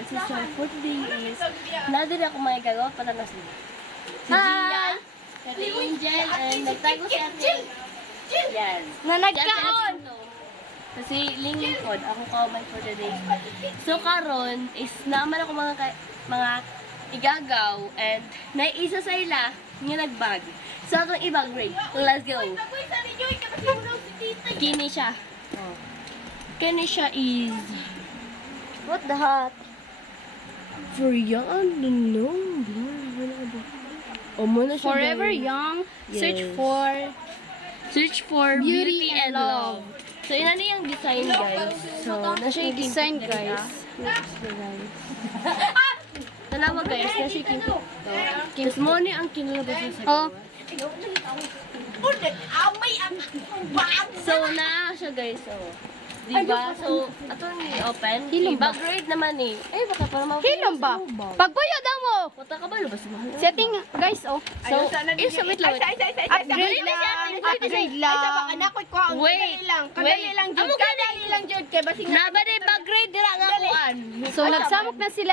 And so for today is, nadali ako mga gagawa para na sila. Si Gia, Kati Angel, and nagtago si Ate. Yan. Na nagkaon! Kasi lingkod, ako kauman for today. So karon is naaman ako mga igagaw and naisa sa ila nga nagbag. So akong ibang grade. Let's go. Kini siya. Oh. Kini siya is What the heck? for young, I don't know. O muna siya. Forever guys. young, search Yes. for Beauty and love. So ina na yung design guys. So nasa yung design, kintik guys. Tanawa guys, nasa yung kintik. Tapos mo ni ang kinalabas niya sa Oh. So na siya guys. So diba? So ato ni open. Hilom ba? Grade naman eh. Eh baka para mawala Hilom ba? sa lubang. Pagbuyo daw mo! Puta ka ba? Lubas mo. Setting, guys, oh. So, wait lang. Upgrade lang. Upgrade lang. Wait. Kadali lang jud. Kadali lang jud kay basing Naba na yung pag-grade dira nga kuan. So, nagsamok na sila,